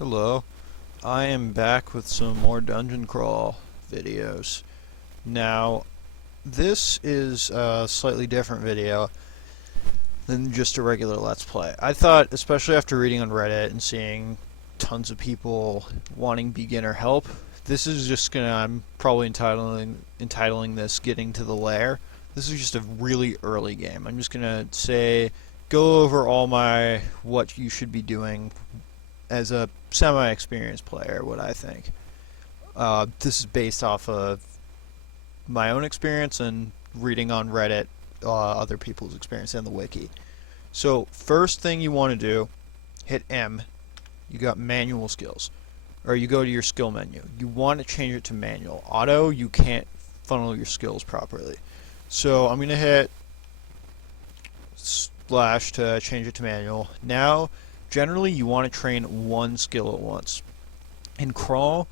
Hello, I am back with some more dungeon crawl videos. Now, this is a slightly different video than just a regular Let's Play. I thought, especially after reading on Reddit and seeing tons of people wanting beginner help, this is just I'm probably entitling this Getting to the Lair. This is just a really early game. I'm just gonna say, go over what you should be doing as a semi-experienced player, what I think. This is based off of my own experience and reading on Reddit other people's experience and the wiki. So first thing you want to do, hit M. You got manual skills, or you go to your skill menu. You want to change it to manual. Auto, you can't funnel your skills properly. So I'm gonna hit slash to change it to manual. Now, generally, you want to train one skill at once. In Crawl,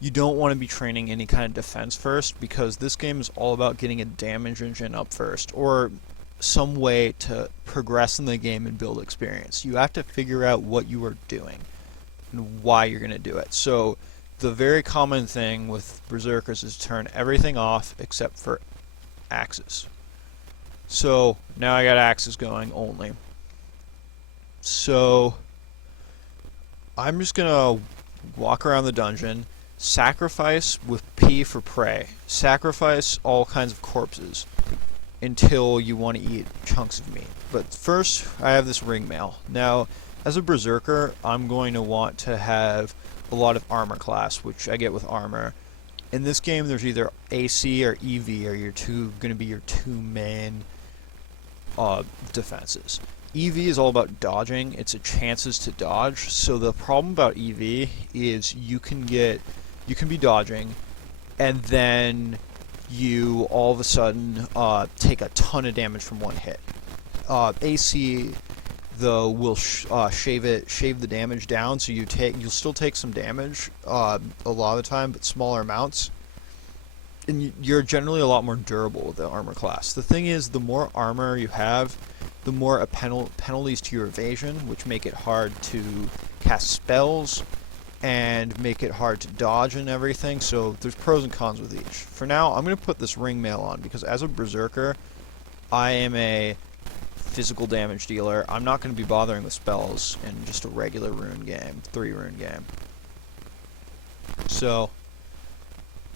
you don't want to be training any kind of defense first, because this game is all about getting a damage engine up first, or some way to progress in the game and build experience. You have to figure out what you are doing and why you're going to do it. So the very common thing with Berserkers is turn everything off except for axes. So now I got axes going only. So I'm just gonna walk around the dungeon, sacrifice with P for prey, sacrifice all kinds of corpses until you want to eat chunks of meat. But first, I have this ring mail. Now, as a berserker, I'm going to want to have a lot of armor class, which I get with armor. In this game, there's either AC or EV are going to be your two main defenses. EV is all about dodging. It's a chances to dodge. So the problem about EV is you can be dodging, and then you all of a sudden take a ton of damage from one hit. AC though will shave the damage down, so you'll still take some damage a lot of the time, but smaller amounts. And you're generally a lot more durable with the armor class. The thing is, the more armor you have, the more penalties to your evasion, which make it hard to cast spells and make it hard to dodge and everything. So there's pros and cons with each. For now, I'm going to put this ring mail on because as a berserker, I am a physical damage dealer. I'm not going to be bothering with spells in just a regular rune game, 3-rune game. So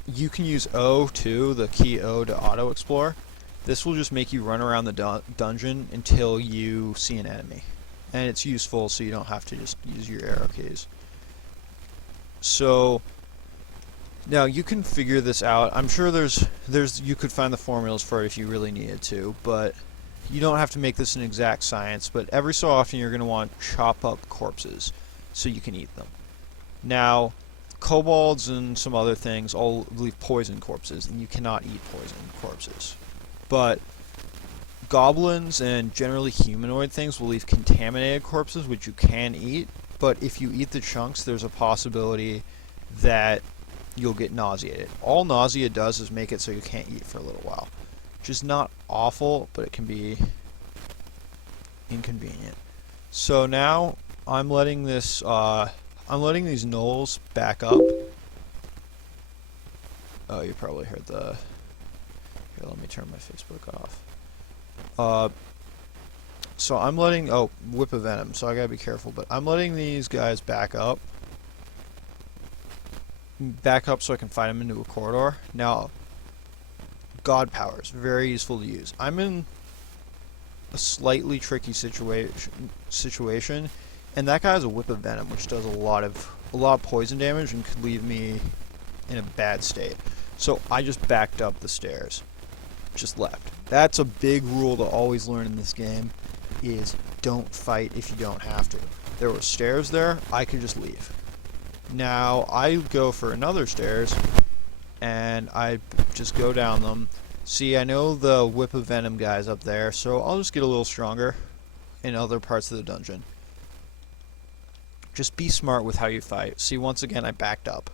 you can use O too, the key O to auto explore. This will just make you run around the dungeon until you see an enemy, and it's useful so you don't have to just use your arrow keys. So now you can figure this out. I'm sure you could find the formulas for it if you really needed to, but you don't have to make this an exact science. But every so often you're going to want to chop up corpses so you can eat them. Now, kobolds and some other things all leave poison corpses, and you cannot eat poison corpses. But goblins and generally humanoid things will leave contaminated corpses, which you can eat. But if you eat the chunks, there's a possibility that you'll get nauseated. All nausea does is make it so you can't eat for a little while, which is not awful, but it can be inconvenient. So now I'm letting these gnolls back up. Oh, you probably heard the... Here, let me turn my Facebook off. So I'm letting... Oh, Whip of Venom, so I gotta be careful, but I'm letting these guys back up. Back up so I can fight them into a corridor. Now, God Powers, very useful to use. I'm in a slightly tricky situation, and that guy has a Whip of Venom, which does a lot of poison damage and could leave me in a bad state. So I just backed up the stairs, just left. That's a big rule to always learn in this game, is don't fight if you don't have to. There were stairs there, I could just leave. Now I go for another stairs, and I just go down them. See, I know the Whip of Venom guy's up there, so I'll just get a little stronger in other parts of the dungeon. Just be smart with how you fight. See, once again, I backed up.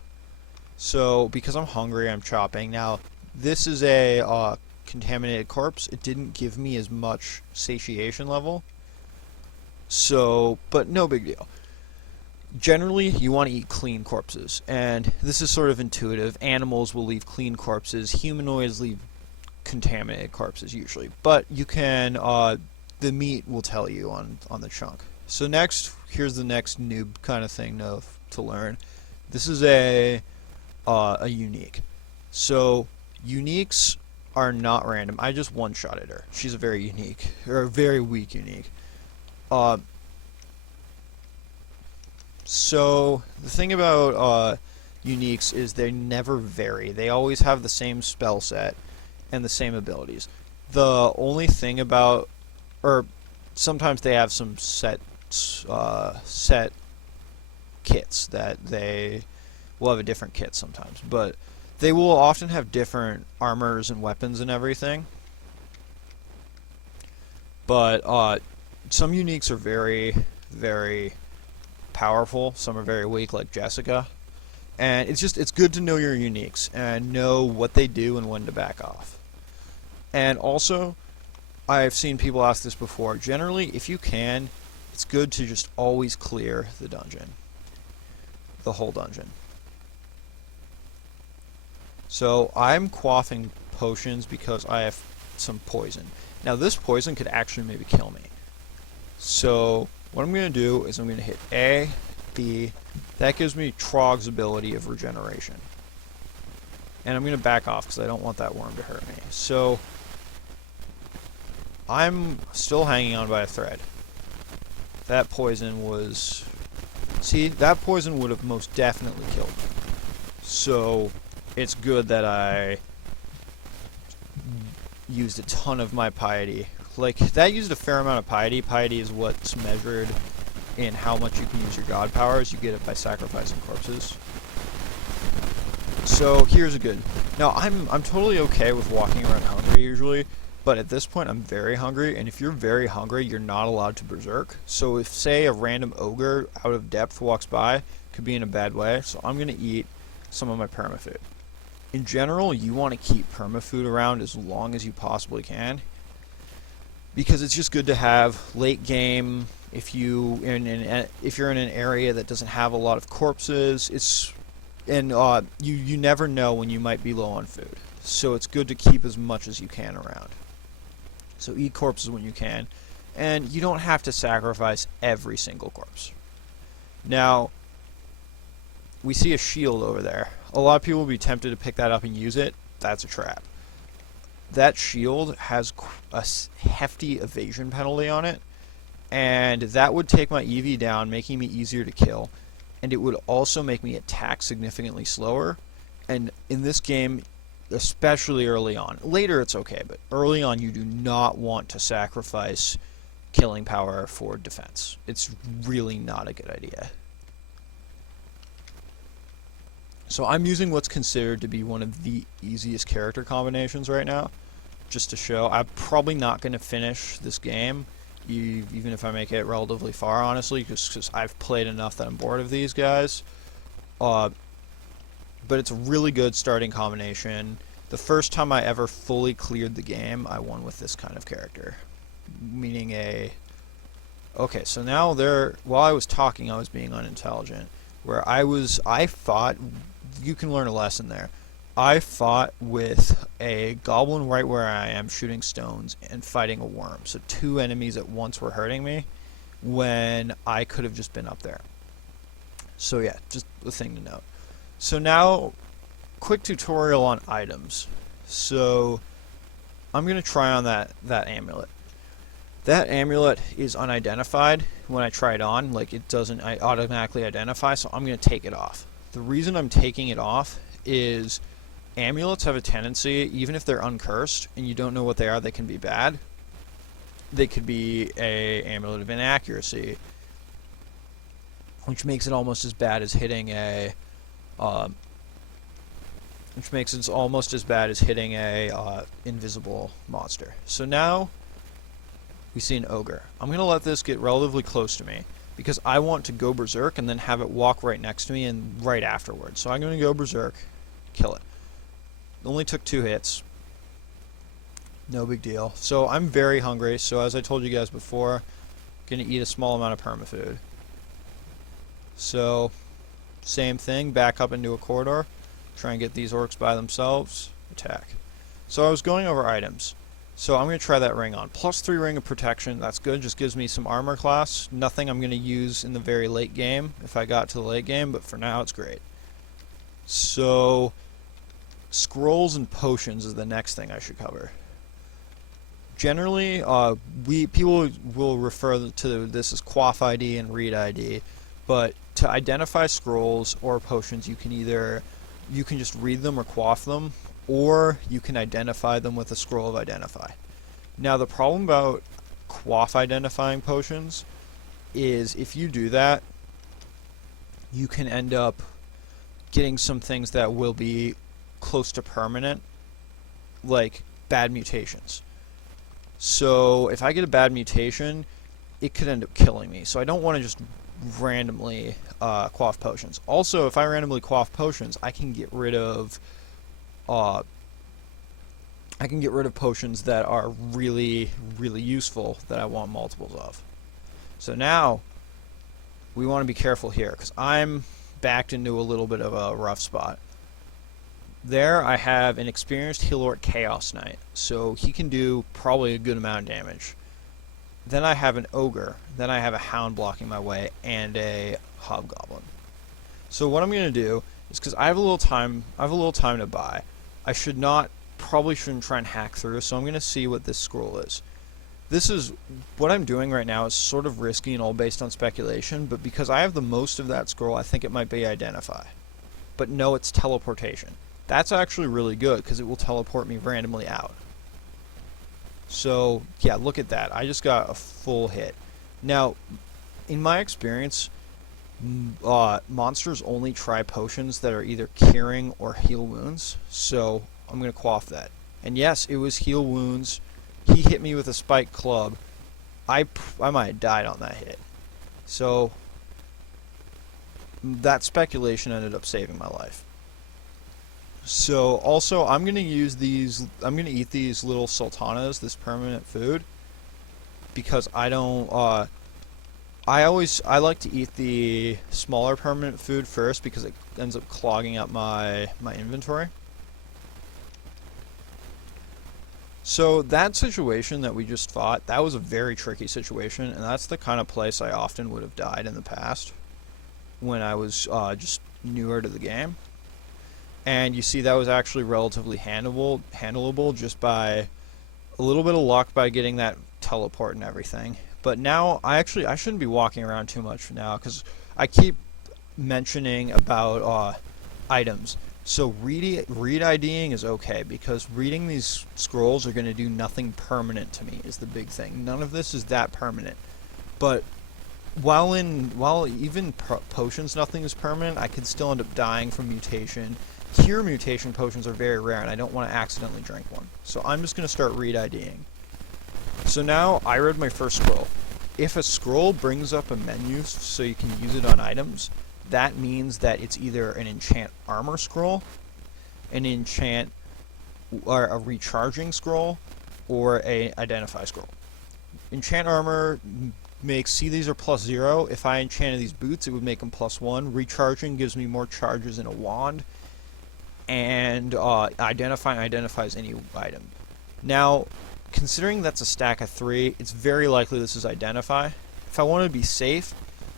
So, because I'm hungry, I'm chopping. Now, this is a contaminated corpse. It didn't give me as much satiation level. So, but no big deal. Generally, you want to eat clean corpses, and this is sort of intuitive. Animals will leave clean corpses, humanoids leave contaminated corpses usually, but you can, the meat will tell you on the chunk. So next, here's the next noob kind of thing to learn. This is a unique. So uniques are not random. I just one-shotted her. She's a very unique, or a very weak unique. So the thing about uniques is they never vary. They always have the same spell set and the same abilities. The only thing about, or sometimes they have some set kits that they will have a different kit sometimes, but they will often have different armors and weapons and everything. But some uniques are very, very powerful. Some are very weak, like Jessica. And it's good to know your uniques and know what they do and when to back off. And also, I've seen people ask this before. Generally, if you can, it's good to just always clear the dungeon. The whole dungeon. So I'm quaffing potions because I have some poison. Now this poison could actually maybe kill me. So what I'm going to do is I'm going to hit A, B. That gives me Trog's ability of regeneration. And I'm going to back off because I don't want that worm to hurt me. So I'm still hanging on by a thread. That poison was... See, that poison would have most definitely killed me. So it's good that I used a ton of my piety. Like, that used a fair amount of piety. Piety is what's measured in how much you can use your god powers. You get it by sacrificing corpses. So here's a good... Now, I'm totally okay with walking around hungry usually, but at this point I'm very hungry, and if you're very hungry, you're not allowed to berserk. So if, say, a random ogre out of depth walks by, could be in a bad way, so I'm going to eat some of my permafood. In general, you want to keep permafood around as long as you possibly can, because it's just good to have late game. If you're in an area that doesn't have a lot of corpses, you never know when you might be low on food. So it's good to keep as much as you can around. So eat corpses when you can, and you don't have to sacrifice every single corpse. Now, we see a shield over there. A lot of people will be tempted to pick that up and use it. That's a trap. That shield has a hefty evasion penalty on it, and that would take my EV down, making me easier to kill, and it would also make me attack significantly slower. And in this game, especially early on, later it's okay, but early on you do not want to sacrifice killing power for defense. It's really not a good idea. So I'm using what's considered to be one of the easiest character combinations right now, just to show. I'm probably not going to finish this game, even if I make it relatively far, honestly, because I've played enough that I'm bored of these guys. But it's a really good starting combination. The first time I ever fully cleared the game, I won with this kind of character. Meaning okay, so now while I was talking, I was being unintelligent. Where I fought, you can learn a lesson there. I fought with a goblin right where I am, shooting stones, and fighting a worm. So two enemies at once were hurting me, when I could have just been up there. So yeah, just a thing to note. So now, quick tutorial on items. So I'm going to try on that amulet. That amulet is unidentified when I try it on. Like, it doesn't automatically identify, so I'm going to take it off. The reason I'm taking it off is amulets have a tendency, even if they're uncursed and you don't know what they are, they can be bad. They could be a amulet of inaccuracy, which makes it almost as bad as hitting a invisible monster. So now we see an ogre. I'm going to let this get relatively close to me because I want to go berserk and then have it walk right next to me and right afterwards. So I'm going to go berserk, kill it. It only took 2 hits. No big deal. So I'm very hungry, so as I told you guys before, I'm going to eat a small amount of permafood. So, same thing, back up into a corridor, try and get these orcs by themselves, attack. So I was going over items. So I'm going to try that ring on. +3 ring of protection, that's good, just gives me some armor class. Nothing I'm going to use in the very late game, if I got to the late game, but for now it's great. So, scrolls and potions is the next thing I should cover. Generally, people will refer to this as quaff ID and read ID, but to identify scrolls or potions, you can just read them or quaff them, or you can identify them with a scroll of identify. Now the problem about quaff identifying potions is if you do that, you can end up getting some things that will be close to permanent, like bad mutations. So if I get a bad mutation, it could end up killing me. So I don't want to just randomly quaff potions. Also, if I randomly quaff potions, I can get rid of potions that are really, really useful that I want multiples of. So now we want to be careful here because I'm backed into a little bit of a rough spot. There I have an experienced Heal Orc Chaos Knight, so he can do probably a good amount of damage. Then I have an Ogre, then I have a Hound blocking my way, and a Hobgoblin. So what I'm going to do is, because I have a little time to buy, probably shouldn't try and hack through, so I'm going to see what this scroll is. What I'm doing right now is sort of risky and all based on speculation, but because I have the most of that scroll, I think it might be Identify. But no, it's Teleportation. That's actually really good, because it will teleport me randomly out. So, yeah, look at that. I just got a full hit. Now, in my experience, monsters only try potions that are either curing or heal wounds, so I'm going to quaff that. And yes, it was heal wounds. He hit me with a spiked club. I might have died on that hit. So, that speculation ended up saving my life. So also, I'm gonna eat these little sultanas, this permanent food, because I like to eat the smaller permanent food first because it ends up clogging up my inventory. So that situation that we just fought, that was a very tricky situation, and that's the kind of place I often would have died in the past when I was just newer to the game. And you see that was actually relatively handleable just by a little bit of luck by getting that teleport and everything. But now I shouldn't be walking around too much now because I keep mentioning about items. So read IDing is okay because reading these scrolls are going to do nothing permanent to me is the big thing. None of this is that permanent. But while even potions nothing is permanent, I could still end up dying from mutation. Cure mutation potions are very rare, and I don't want to accidentally drink one. So I'm just going to start read IDing. So now I read my first scroll. If a scroll brings up a menu so you can use it on items, that means that it's either an enchant armor scroll, an enchant or a recharging scroll, or a identify scroll. Enchant armor see these are +0. If I enchanted these boots, it would make them +1. Recharging gives me more charges in a wand. And identifying identifies any item. Now, considering that's a stack of 3, it's very likely this is identify. If I wanted to be safe,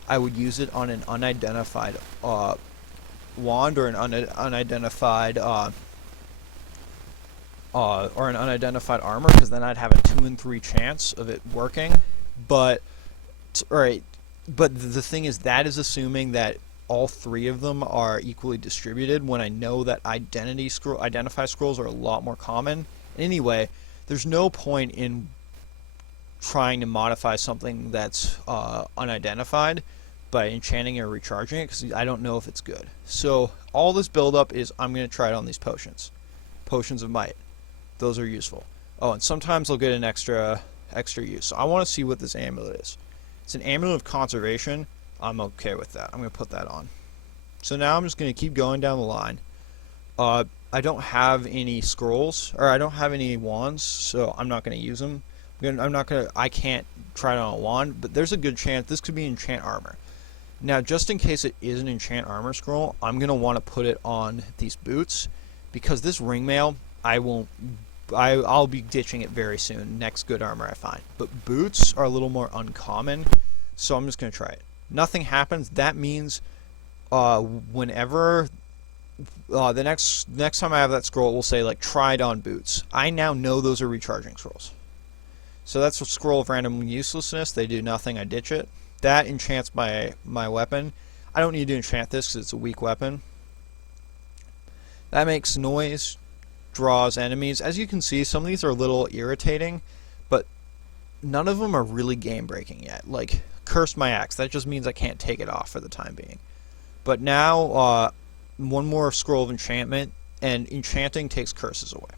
I would use it on an unidentified wand or an unidentified armor, because then I'd have a 2 in 3 chance of it working. But the thing is, that is assuming that all 3 of them are equally distributed when I know that identify scrolls are a lot more common. Anyway, there's no point in trying to modify something that's unidentified by enchanting or recharging it because I don't know if it's good. So all this build-up is I'm going to try it on these potions. Potions of Might. Those are useful. Oh, and sometimes I'll get an extra use. So I want to see what this amulet is. It's an amulet of conservation. I'm okay with that. I'm going to put that on. So now I'm just going to keep going down the line. I don't have any scrolls, or I don't have any wands, so I'm not going to use them. I can't try it on a wand, but there's a good chance this could be enchant armor. Now, just in case it is an enchant armor scroll, I'm going to want to put it on these boots, because this ringmail, I'll be ditching it very soon, next good armor I find. But boots are a little more uncommon, so I'm just going to try it. Nothing happens. That means whenever the next time I have that scroll, it will say, like, tried on boots. I now know those are recharging scrolls. So that's a scroll of random uselessness. They do nothing. I ditch it. That enchants my weapon. I don't need to enchant this because it's a weak weapon. That makes noise, draws enemies. As you can see, some of these are a little irritating, but none of them are really game-breaking yet. Like, cursed my axe. That just means I can't take it off for the time being. But now, one more scroll of enchantment, and enchanting takes curses away.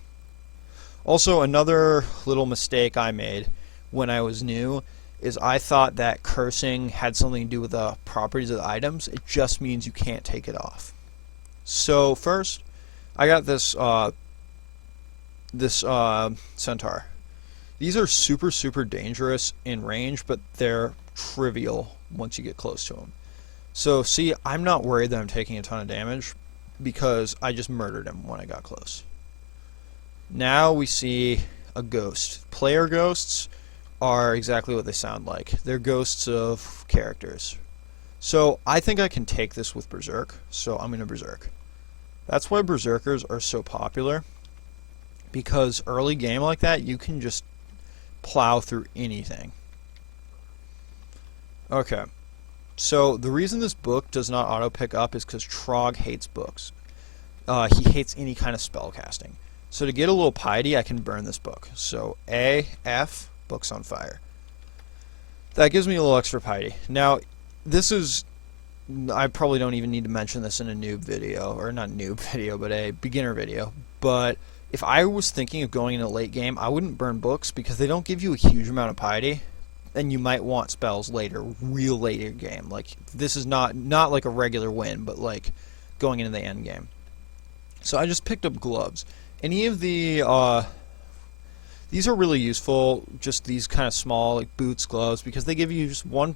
Also, another little mistake I made when I was new is I thought that cursing had something to do with the properties of the items. It just means you can't take it off. So first, I got this centaur. These are super dangerous in range, but they're trivial once you get close to them. So see, I'm not worried that I'm taking a ton of damage because I just murdered him when I got close. Now we see a ghost. Player ghosts are exactly what they sound like. They're ghosts of characters. So I think I can take this with Berserk, so I'm going to Berserk. That's why Berserkers are so popular, because early game like that, you can just plow through anything. Okay, so the reason this book does not auto pick up is because Trog hates books. He hates any kind of spell casting. So to get a little piety, I can burn this book. So A, F, Books on Fire. That gives me a little extra piety. Now, this is, I probably don't even need to mention this in a noob video, or not noob video, but a beginner video. But if I was thinking of going in a late game, I wouldn't burn books because they don't give you a huge amount of piety, and you might want spells later, real later game. Like, this is not like a regular win, but like going into the end game. So I just picked up gloves. Any of the, these are really useful, just these kind of small, like, boots, gloves, because they give you just one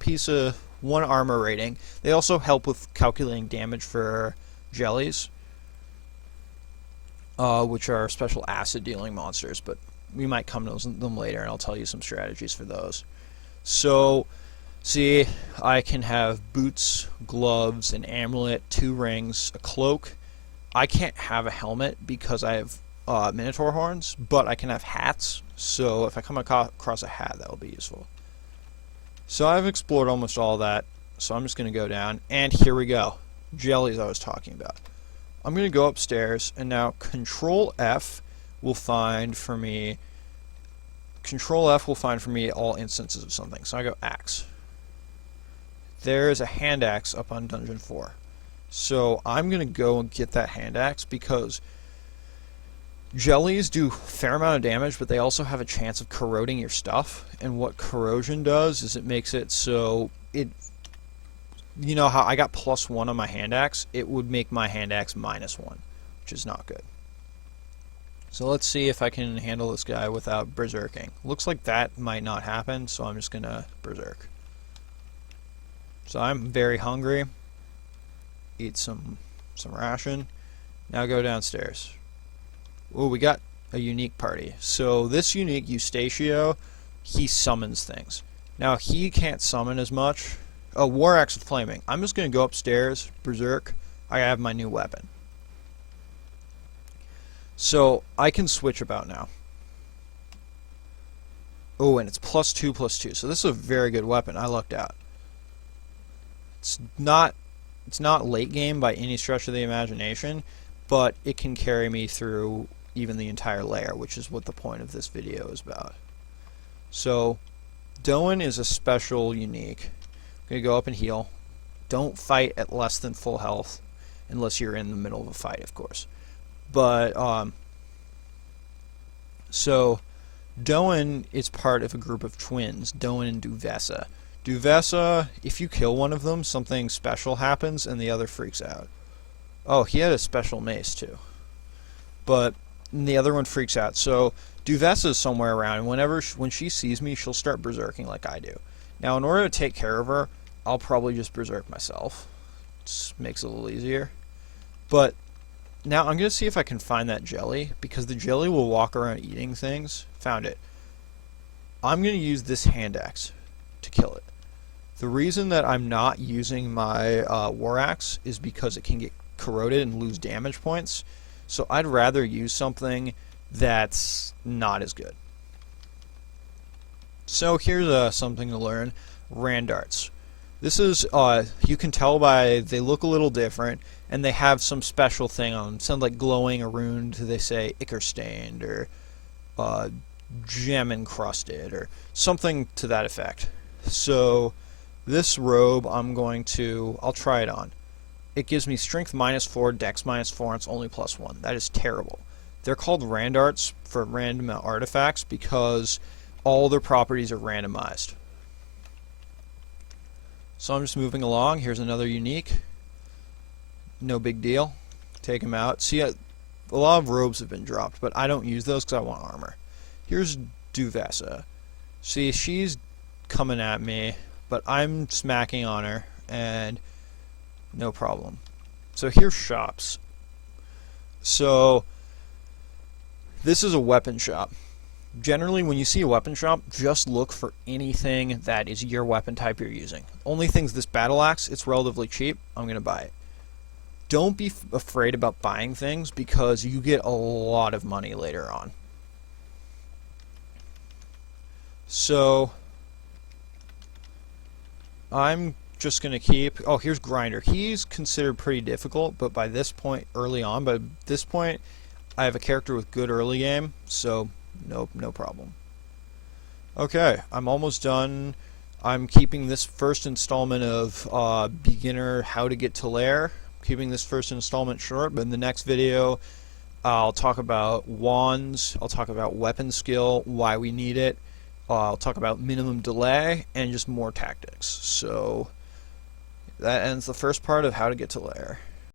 armor rating. They also help with calculating damage for jellies, which are special acid-dealing monsters, but we might come to them later, and I'll tell you some strategies for those. So, see, I can have boots, gloves, an amulet, 2 rings, a cloak. I can't have a helmet because I have Minotaur horns, but I can have hats, so if I come across a hat, that will be useful. So I've explored almost all that, so I'm just going to go down, and here we go. Jellies I was talking about. I'm going to go upstairs, and now Control F will find for me all instances of something. So I go axe. There's a hand axe up on Dungeon 4. So I'm going to go and get that hand axe because jellies do a fair amount of damage, but they also have a chance of corroding your stuff. And what corrosion does is it makes it so it... You know how I got +1 on my hand axe? It would make my hand axe -1, which is not good. So let's see if I can handle this guy without berserking. Looks like that might not happen, so I'm just going to berserk. So I'm very hungry. Eat some ration. Now go downstairs. Oh, we got a unique party. So this unique Eustatio, he summons things. Now he can't summon as much. Oh, War Axe with Flaming. I'm just going to go upstairs, berserk. I have my new weapon. So I can switch about now. Oh, and it's +2/+2. So this is a very good weapon. I lucked out. It's not late game by any stretch of the imagination, but it can carry me through even the entire lair, which is what the point of this video is about. So, Doan is a special unique. I'm going to go up and heal. Don't fight at less than full health, unless you're in the middle of a fight, of course. But, so, Doan is part of a group of twins, Doan and Duvessa. Duvessa, if you kill one of them, something special happens and the other freaks out. Oh, he had a special mace too. But the other one freaks out. So Duvessa is somewhere around, and when she sees me, she'll start berserking like I do. Now, in order to take care of her, I'll probably just Berserk myself. Just makes it a little easier. But now I'm going to see if I can find that jelly, because the jelly will walk around eating things. Found it. I'm going to use this hand axe to kill it. The reason that I'm not using my war axe is because it can get corroded and lose damage points. So I'd rather use something that's not as good. So here's something to learn. Randarts. This is, you can tell by, they look a little different, and they have some special thing on them. Sound like glowing or runed, they say ichor stained, or gem encrusted, or something to that effect. So this robe, I'll try it on. It gives me strength -4, dex -4, and it's only +1. That is terrible. They're called randarts for random artifacts because all their properties are randomized. So I'm just moving along. Here's another unique. No big deal. Take them out. See, a lot of robes have been dropped, but I don't use those because I want armor. Here's Duvessa. See, she's coming at me, but I'm smacking on her, and no problem. So here's shops. So this is a weapon shop. Generally, when you see a weapon shop, just look for anything that is your weapon type you're using. Only thing's this battle axe. It's relatively cheap. I'm going to buy it. Don't be afraid about buying things because you get a lot of money later on. So I'm just going to keep... Oh, here's Grinder. He's considered pretty difficult, but by this point, early on, but at this point, I have a character with good early game, so nope, no problem. Okay, I'm almost done. I'm keeping this first installment of beginner how to get to Lair. Keeping this first installment short, but in the next video, I'll talk about wands, I'll talk about weapon skill, why we need it, I'll talk about minimum delay, and just more tactics. So that ends the first part of how to get to Lair.